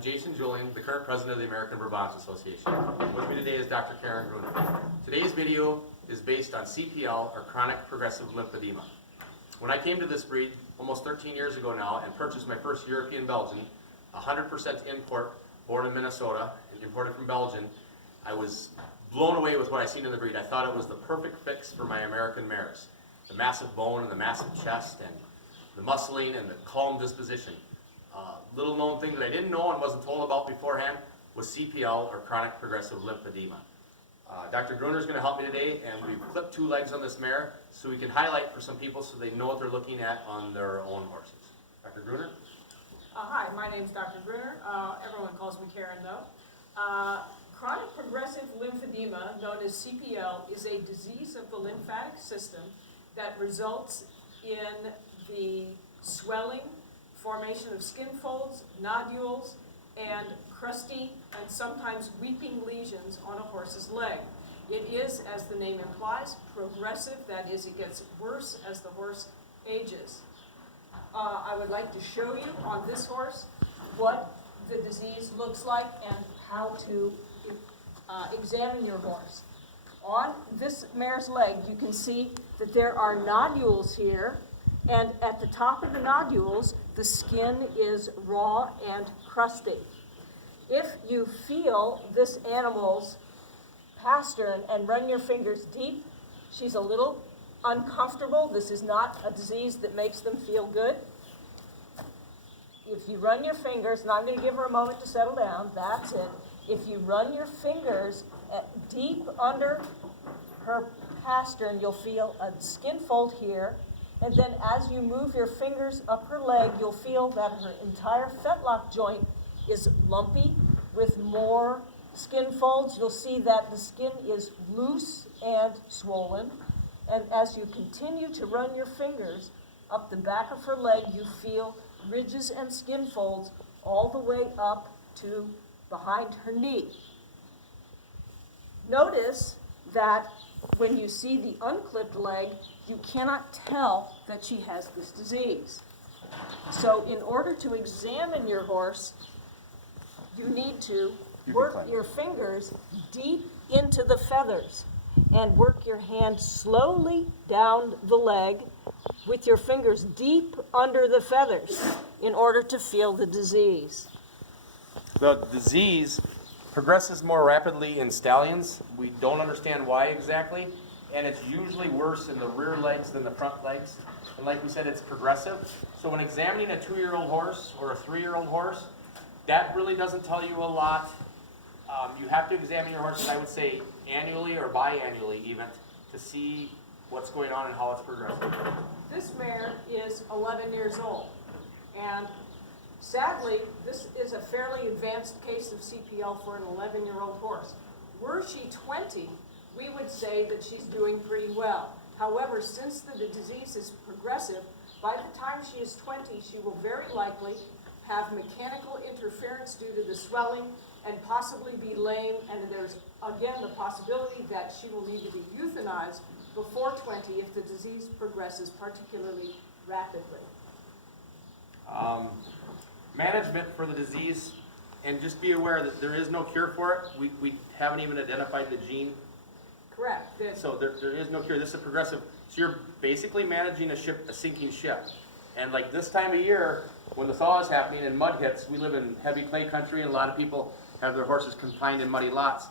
I'm Jason Julian, the current president of the American Brabants Association. With me today is Dr. Karen Gruner. Today's video is based on CPL, or chronic progressive lymphedema. When I came to this breed almost 13 years ago now and purchased my first European Belgian, 100% import, born in Minnesota and imported from Belgium, I was blown away with what I seen in the breed. I thought it was the perfect fix for my American mares. The massive bone and the massive chest and the muscling and the calm disposition. Little known thing that I didn't know and wasn't told about beforehand was CPL, or chronic progressive lymphedema. Dr. Gruner is going to help me today, and we've clipped 2 legs on this mare so we can highlight for some people so they know what they're looking at on their own horses. Dr. Gruner? Hi, my name is Dr. Gruner. Everyone calls me Karen though. Chronic progressive lymphedema, known as CPL, is a disease of the lymphatic system that results in the swelling, formation of skin folds, nodules, and crusty and sometimes weeping lesions on a horse's leg. It is, as the name implies, progressive. That is, it gets worse as the horse ages. I would like to show you on this horse what the disease looks like and how to examine your horse. On this mare's leg, you can see that there are nodules here, and at the top of the nodules, the skin is raw and crusty. If you feel this animal's pastern and run your fingers deep, she's a little uncomfortable. This is not a disease that makes them feel good. If you run your fingers, and I'm going to give her a moment to settle down, that's it. If you run your fingers deep under her pastern, you'll feel a skin fold here. And then as you move your fingers up her leg, you'll feel that her entire fetlock joint is lumpy with more skin folds. You'll see that the skin is loose and swollen. And as you continue to run your fingers up the back of her leg, you feel ridges and skin folds all the way up to behind her knee. Notice that when you see the unclipped leg, you cannot tell that she has this disease. So in order to examine your horse, you need to work your fingers deep into the feathers and work your hand slowly down the leg with your fingers deep under the feathers in order to feel the disease. The disease progresses more rapidly in stallions. We don't understand why exactly, and it's usually worse in the rear legs than the front legs. And like we said, it's progressive. So when examining a 2-year-old horse or a 3-year-old horse, that really doesn't tell you a lot. You have to examine your horses, I would say, annually or biannually even, to see what's going on and how it's progressing. This mare is 11 years old, and sadly, this is a fairly advanced case of CPL for an 11-year-old horse. Were she 20, we would say that she's doing pretty well. However, since the disease is progressive, by the time she is 20, she will very likely have mechanical interference due to the swelling and possibly be lame, and there's, again, the possibility that she will need to be euthanized before 20 if the disease progresses particularly rapidly. Management for the disease, and just be aware that there is no cure for it. We haven't even identified the gene. Correct. So there is no cure. This is progressive. So you're basically managing a sinking ship. And like this time of year, when the thaw is happening and mud hits, we live in heavy clay country and a lot of people have their horses confined in muddy lots.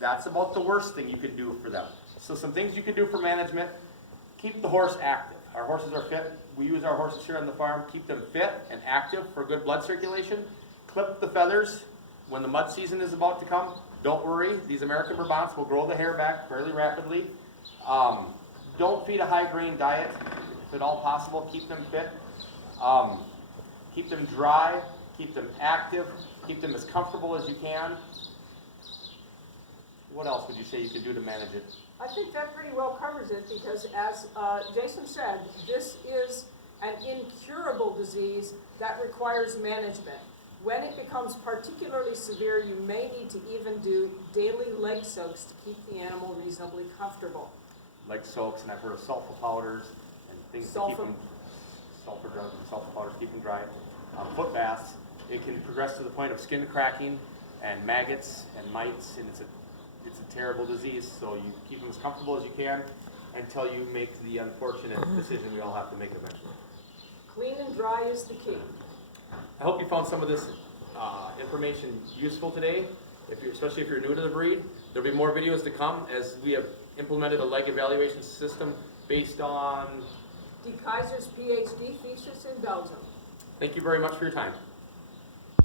That's about the worst thing you could do for them. So some things you could do for management: keep the horse active. Our horses are fit. We use our horses here on the farm. Keep them fit and active for good blood circulation. Clip the feathers when the mud season is about to come. Don't worry, these American Brabants will grow the hair back fairly rapidly. Don't feed a high-grain diet if at all possible. Keep them fit. Keep them dry. Keep them active. Keep them as comfortable as you can. What else would you say you could do to manage it? I think that pretty well covers it, because as Jason said, this is an incurable disease that requires management. When it becomes particularly severe, you may need to even do daily leg soaks to keep the animal reasonably comfortable. Leg soaks, and I've heard of sulfa powders and things to keep them, sulfa drugs and sulfa powders, keep them dry. Foot baths. It can progress to the point of skin cracking and maggots and mites, and it's a terrible disease. So you keep them as comfortable as you can until you make the unfortunate decision we all have to make eventually. Clean and dry is the key. I hope you found some of this information useful today, especially if you're new to the breed. There'll be more videos to come as we have implemented a leg evaluation system based on... De Kaiser's PhD thesis in Belgium. Thank you very much for your time.